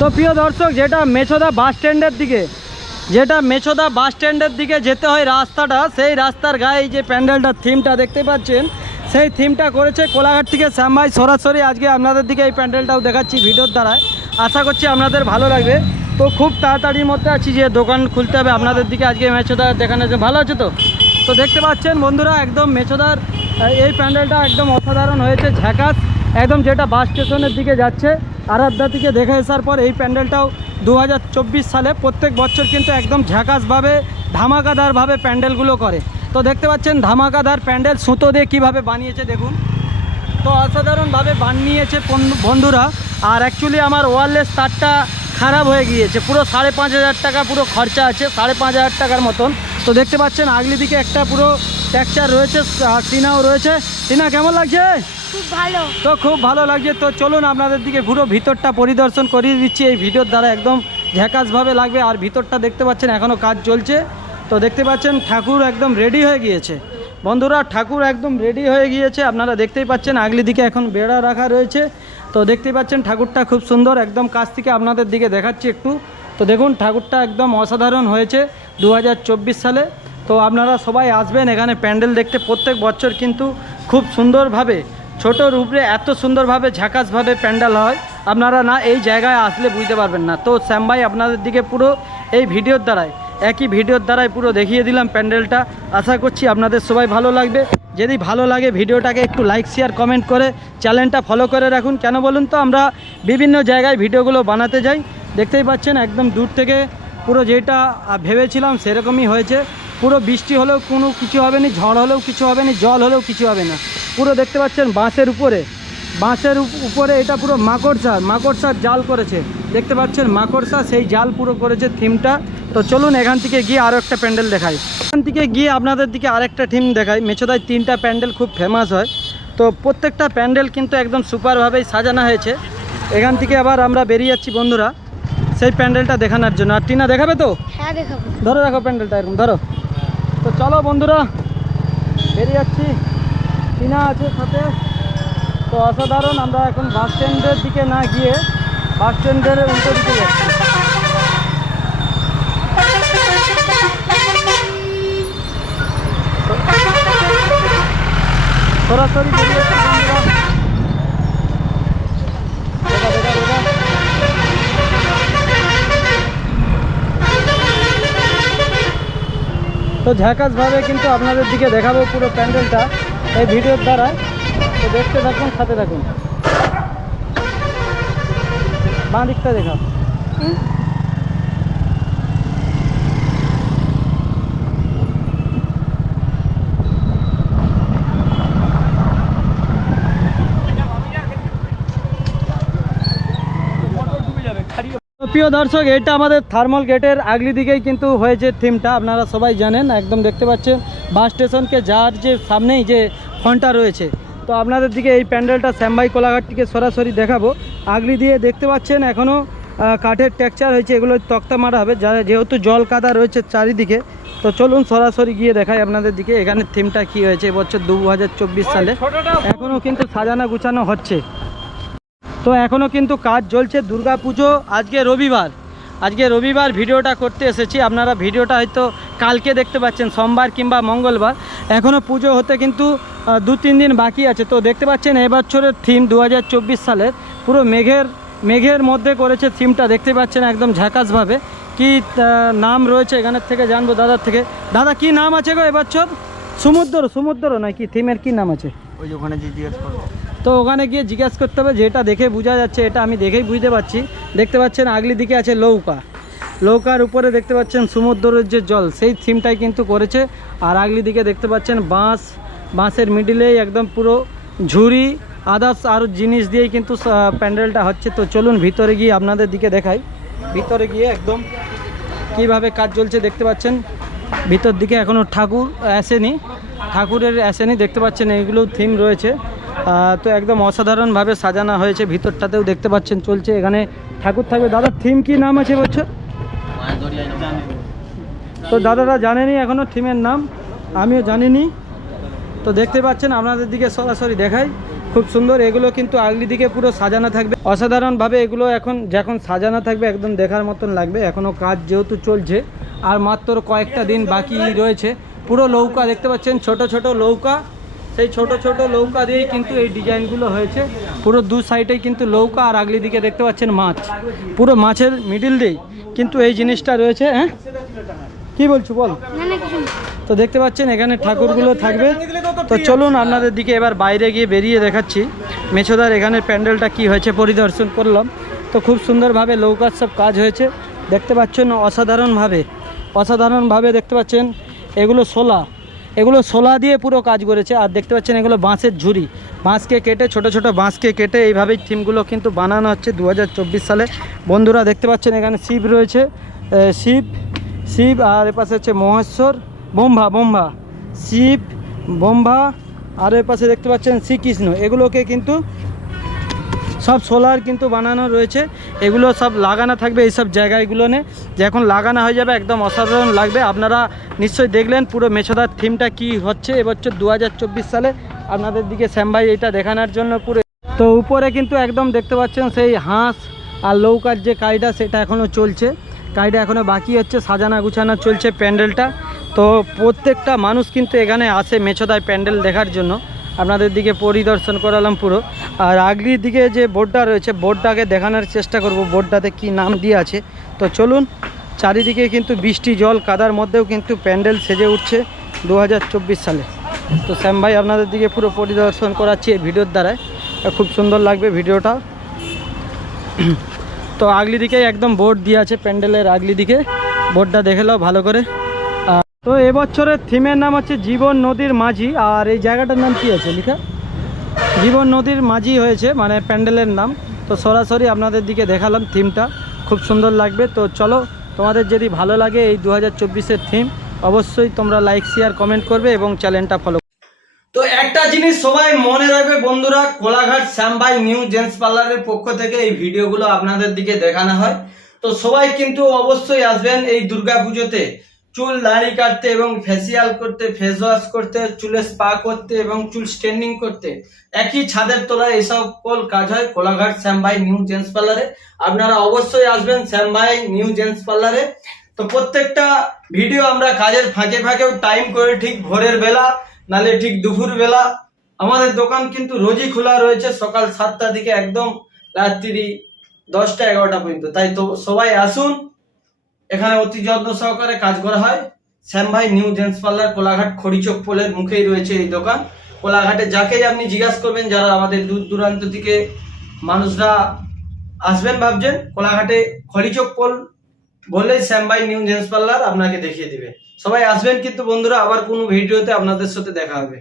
তো প্রিয় দর্শক, যেটা মেছোদা বাস স্ট্যান্ডের দিকে, যেটা মেছোদা বাস স্ট্যান্ডের দিকে যেতে হয় রাস্তাটা, সেই রাস্তার গায়ে যে প্যান্ডেলটার থিমটা দেখতে পাচ্ছেন, সেই থিমটা করেছে কোলাঘাট থেকে শ্যামভাই সরাসরি আজকে আপনাদের দিকে এই প্যান্ডেলটাও দেখাচ্ছি ভিডিওর দ্বারায়। আশা করছি আপনাদের ভালো লাগবে। তো খুব তাড়াতাড়ির মধ্যে আছি যে দোকান খুলতে হবে আপনাদের দিকে আজকে মেছোদা দেখানো যে ভালো আছে তো? তো দেখতে পাচ্ছেন বন্ধুরা, একদম মেছোদার এই প্যান্ডেলটা একদম অসাধারণ হয়েছে, ঝাঁকাস। একদম যেটা বাস স্টেশনের দিকে যাচ্ছে আরাধ্যা থেকে দেখে আসার পর এই প্যান্ডেলটাও দু হাজার চব্বিশ সালে প্রত্যেক বছর কিন্তু একদম ঝাঁকাসভাবে ধামাকাদারভাবে প্যান্ডেলগুলো করে। তো দেখতে পাচ্ছেন ধামাকাদার প্যান্ডেল সুতো দিয়ে কীভাবে বানিয়েছে দেখুন। তো অসাধারণভাবে বানিয়েছে বন্ধু- বন্ধুরা। আর অ্যাকচুয়ালি আমার ওয়ারলেস তারটা খারাপ হয়ে গিয়েছে। পুরো সাড়ে পাঁচ হাজার টাকা পুরো খরচা আছে, সাড়ে পাঁচ হাজার টাকার মতন। তো দেখতে পাচ্ছেন আগলি দিকে একটা পুরো টেক্সচার রয়েছে টিনাও রয়েছে। টিনা, কেমন লাগছে? তো খুব ভালো লাগছে। তো চলুন আপনাদের দিকে পুরো ভিতরটা পরিদর্শন করিয়ে দিচ্ছি। এই ভিডিওর দ্বারা একদম ঝ্যাকাসভাবে লাগবে। আর ভিতরটা দেখতে পাচ্ছেন এখনও কাজ চলছে। তো দেখতে পাচ্ছেন, ঠাকুর একদম রেডি হয়ে গিয়েছে। বন্ধুরা, ঠাকুর একদম রেডি হয়ে গিয়েছে। আপনারা দেখতেই পাচ্ছেন, আগলি দিকে এখন বেড়া রাখা রয়েছে। তো দেখতেই পাচ্ছেন, ঠাকুরটা খুব সুন্দর। একদম কাছ থেকে আপনাদের দিকে দেখাচ্ছি একটু। তো দেখুন, ঠাকুরটা একদম অসাধারণ হয়েছে দু হাজার চব্বিশ সালে। তো আপনারা সবাই আসবেন এখানে প্যান্ডেল দেখতে। প্রত্যেক বছর কিন্তু খুব সুন্দরভাবে ছোটোর উপরে এত সুন্দরভাবে ঝাঁকাসভাবে প্যান্ডেল হয়, আপনারা না এই জায়গায় আসলে বুঝতে পারবেন না। তো শ্যাম ভাই, আপনাদের দিকে পুরো এই ভিডিওর দ্বারাই, একই ভিডিওর দ্বারাই পুরো দেখিয়ে দিলাম প্যান্ডেলটা। আশা করছি আপনাদের সবাই ভালো লাগবে। যদি ভালো লাগে ভিডিওটাকে একটু লাইক, শেয়ার, কমেন্ট করে চ্যানেলটা ফলো করে রাখুন। কেন বলুন তো, আমরা বিভিন্ন জায়গায় ভিডিওগুলো বানাতে যাই। দেখতেই পাচ্ছেন একদম দূর থেকে পুরো যেটা ভেবেছিলাম সেরকমই হয়েছে। পুরো বৃষ্টি হলেও কোনো কিছু হবে না, ঝড় হলেও কিছু হবে না, জল হলেও কিছু হবে না। পুরো দেখতে পাচ্ছেন বাঁশের উপরে। বাঁশের উপরে এটা পুরো মাকড়সা মাকড়সার জাল করেছে। দেখতে পাচ্ছেন মাকড়সা সেই জাল পুরো করেছে থিমটা। তো চলুন এখান থেকে গিয়ে আরও একটা প্যান্ডেল দেখাই। এখান থেকে গিয়ে আপনাদের দিকে আরেকটা থিম দেখাই। মেছোদায় তিনটা প্যান্ডেল খুব ফেমাস হয়। তো প্রত্যেকটা প্যান্ডেল কিন্তু একদম সুপারভাবেই সাজানো হয়েছে। এখান থেকে আবার আমরা বেরিয়ে যাচ্ছি বন্ধুরা সেই প্যান্ডেলটা দেখানোর জন্য। আর টিনা দেখাবে তো? হ্যাঁ দেখাবো। ধরো রাখো প্যান্ডেলটা এরকম ধরো। তো চলো বন্ধুরা বেরিয়ে যাচ্ছি। টিনা আছে সাথে। তো অসাধারণ, আমরা এখন বাস স্ট্যান্ডের দিকে না গিয়ে বাস স্ট্যান্ডের উল্টো দিকে যাচ্ছি। সরাসরি তো ঝাঁকাসভাবে কিন্তু আপনাদের দিকে দেখাবো পুরো প্যান্ডেলটা। এই ভিডিওর দ্বারা তো দেখতে থাকুন সাথে থাকুন। বাঁ দিকটা দেখাও। প্রিয় দর্শক এটা আমাদের থার্মাল গেটের আগলি দিকেই কিন্তু হয়েছে থিমটা আপনারা সবাই জানেন একদম দেখতে পাচ্ছেন বাস স্টেশনকে যার যে সামনেই যে ফোনটা রয়েছে। তো আপনাদের দিকে এই প্যান্ডেলটা শ্যামবাই কোলাঘাট থেকে সরাসরি দেখাবো। আগলি দিয়ে দেখতে পাচ্ছেন এখনও কাঠের টেক্সচার হয়েছে এগুলো তক্তা মারা হবে। যা যেহেতু জল কাদা রয়েছে চারিদিকে তো চলুন সরাসরি গিয়ে দেখাই আপনাদের দিকে এখানে থিমটা কি হয়েছে এবছর দু হাজার চব্বিশ সালে। এখনও কিন্তু সাজানো গুছানো হচ্ছে। তো এখনও কিন্তু কাজ চলছে দুর্গা পুজো আজকে রবিবার। আজকে রবিবার ভিডিওটা করতে এসেছি। আপনারা ভিডিওটা হয়তো কালকে দেখতে পাচ্ছেন, সোমবার কিংবা মঙ্গলবার। এখনও পুজো হতে কিন্তু দু তিন দিন বাকি আছে। তো দেখতে পাচ্ছেন, এবছরের থিম দু হাজার চব্বিশ সালের পুরো মেঘের মেঘের মধ্যে করেছে থিমটা দেখতে পাচ্ছেন একদম ঝাঁকাসভাবে কি নাম রয়েছে এখানের থেকে, জানব দাদার থেকে। দাদা, কি নাম আছে গো এবছর? সমুদ্র সমুদ্র নাকি থিমের কি নাম আছে? ওই ওখানে জিজ্ঞেস করব তো ওখানে গিয়ে জিজ্ঞেস করতে হবে যেটা দেখে বোঝা যাচ্ছে, এটা আমি দেখেই বুঝতে পারছি। দেখতে পাচ্ছেন আগলি দিকে আছে লৌকা। লৌকার উপরে দেখতে পাচ্ছেন সমুদ্রের যে জল, সেই থিমটাই কিন্তু করেছে। আর আগলি দিকে দেখতে পাচ্ছেন বাঁশ, বাঁশের মিডিলেই একদম পুরো ঝুড়ি আদার্স আরও জিনিস দিয়েই কিন্তু প্যান্ডেলটা হচ্ছে। তো চলুন ভিতরে গিয়ে আপনাদের দিকে দেখাই। ভিতরে গিয়ে একদম কীভাবে কাজ চলছে দেখতে পাচ্ছেন। ভিতর দিকে এখনও ঠাকুর আসেনি। ঠাকুরের আসেনি, দেখতে পাচ্ছেন এইগুলো থিম রয়েছে। তো একদম অসাধারণভাবে সাজানো হয়েছে, ভিতরটাতেও দেখতে পাচ্ছেন, চলছে। এখানে ঠাকুর থাকবে। দাদার থিম কি নাম আছে বলছো? তো দাদারা জানেনি এখনও থিমের নাম, আমিও জানিনি। তো দেখতে পাচ্ছেন, আপনাদের দিকে সরাসরি দেখাই। খুব সুন্দর, এগুলো কিন্তু আগলি দিকে পুরো সাজানো থাকবে। অসাধারণভাবে এগুলো এখন যখন সাজানো থাকবে, একদম দেখার মতন লাগবে। এখনও কাজ যেহেতু চলছে, আর মাত্র কয়েকটা দিন বাকি রয়েছে। পুরো নৌকা দেখতে পাচ্ছেন, ছোট ছোট নৌকা। সেই ছোট ছোট নৌকা দিয়েই কিন্তু এই ডিজাইনগুলো হয়েছে। পুরো দু সাইডেই কিন্তু লৌকা আর আগলি দিকে দেখতে পাচ্ছেন মাছ। পুরো মাছের মিডিল দিয়েই কিন্তু এই জিনিসটা রয়েছে হ্যাঁ? কি বলছো বল? তো দেখতে পাচ্ছেন এখানে ঠাকুরগুলো থাকবে। তো চলুন আপনাদের দিকে এবার বাইরে গিয়ে বেরিয়ে দেখাচ্ছি। মেছোদার এখানে প্যান্ডেলটা কি হয়েছে পরিদর্শন করলাম। তো খুব সুন্দরভাবে লৌকার সব কাজ হয়েছে। দেখতে পাচ্ছেন অসাধারণভাবে। অসাধারণভাবে দেখতে পাচ্ছেন এগুলো শোলা এগুলো সোলা দিয়ে পুরো কাজ করেছে। আর দেখতে পাচ্ছেন এগুলো বাঁশের ঝুড়ি। বাঁশকে কেটে, ছোট ছোট বাঁশকে কেটে এইভাবেই থিমগুলো কিন্তু বানানো হচ্ছে দু হাজার চব্বিশ সালে। বন্ধুরা দেখতে পাচ্ছেন এখানে শিব রয়েছে। শিব শিব আর এপাশে হচ্ছে মহেশ্বর বোম্বা বোম্বা শিব বোম্বা আর এর পাশে দেখতে পাচ্ছেন শ্রীকৃষ্ণ। এগুলোকে কিন্তু সব সোলার কিন্তু বানানো রয়েছে। এগুলো সব লাগানো থাকবে এইসব জায়গাগুলো নে যখন লাগানো হয়ে যাবে, একদম অসাধারণ লাগবে। আপনারা নিশ্চয়ই দেখলেন পুরো মেছোদার থিমটা কি হচ্ছে এবছর দু হাজার চব্বিশ সালে। আপনাদের দিকে শ্যামভাই এটা দেখানোর জন্য পুরো তো উপরে কিন্তু একদম দেখতে পাচ্ছেন সেই হাঁস আর লৌকার যে কাজটা সেটা এখনও চলছে। কাজটা এখনও বাকি হচ্ছে, সাজানা গুছানো চলছে প্যান্ডেলটা। তো প্রত্যেকটা মানুষ কিন্তু এখানে আসে মেছোদায় প্যান্ডেল দেখার জন্য। আপনাদের দিকে পরিদর্শন করালাম পুরো। আর আগলির দিকে যে বোর্ডটা রয়েছে বোর্ডটাকে দেখানোর চেষ্টা করব বোর্ডটাতে কি নাম দিয়ে আছে। তো চলুন, চারিদিকে কিন্তু বৃষ্টি, জল, কাদার মধ্যেও কিন্তু প্যান্ডেল সেজে উঠছে দু হাজার চব্বিশ সালে। তো শ্যাম ভাই, আপনাদের দিকে পুরো পরিদর্শন করাচ্ছি এই ভিডিওর দ্বারায়। খুব সুন্দর লাগবে ভিডিওটা। তো আগলি দিকে একদম বোর্ড দিয়ে আছে প্যান্ডেলের আগলি দিকে। বোর্ডটা দেখে নাও ভালো করে। তো এবছরের থিমের নাম হচ্ছে জীবন নদীর মাঝি, আর এই জায়গাটার নাম কি আছে লিখা? জীবন নদীর মাঝি হয়েছে মানে প্যান্ডেলের নাম। তো সরাসরি আপনাদের দিকে দেখালাম থিমটা খুব সুন্দর লাগবে। তো চলো, তোমাদের যদি ভালো লাগে এই দু হাজার থিম অবশ্যই তোমরা লাইক শেয়ার কমেন্ট করবে এবং চ্যানেলটা ফলো তো একটা জিনিস সবাই মনে রাখবে বন্ধুরা, কোলাঘাট শ্যামবাই নিউ জেন্টস পার্লারের পক্ষ থেকে এই ভিডিওগুলো আপনাদের দিকে দেখানো হয়। তো সবাই কিন্তু অবশ্যই আসবেন এই দুর্গা পুজোতে চুল দাড়ি কাটতে এবং ফেসিয়াল করতে ফেস ওয়াশ করতে, চুলে স্পা করতে এবং চুল স্ট্রেন্ডিং করতে। একই ছাদের তলায় এসব কল কাজ হয় কোলাঘাট শ্যামবাই নিউ জেন্টস পার্লারে। আপনারা অবশ্যই আসবেন শ্যামবাই নিউ জেন্টস পার্লারে। তো প্রত্যেকটা ভিডিও আমরা কাজের ফাঁকে ফাঁকেও টাইম করে ঠিক ভোরের বেলা, নালে ঠিক দুপুর বেলা। আমাদের দোকান কিন্তু রোজই খোলা রয়েছে সকাল সাতটা থেকে একদম রাত্রি দশটা এগারোটা পর্যন্ত। তাই তো সবাই আসুন এখানে অতি যত্ন সহকারে কাজ করা হয়। শ্যাম ভাই, new gents parlour, Kolaghat, Kharichak পোলের মুখেই রয়েছে এই দোকান। কোলাঘাটে যাকেই আপনি জিজ্ঞাসা করবেন, যারা আমাদের দূর দূরান্ত থেকে মানুষরা আসবেন ভাবছেন, কোলাঘাটে খড়িচক পোল বললেই শ্যাম ভাই, নিউ জেন্টস পার্লার আপনাকে দেখিয়ে দিবে। সবাই আসবেন কিন্তু বন্ধুরা, আবার কোনো ভিডিওতে আপনাদের সাথে দেখা হবে।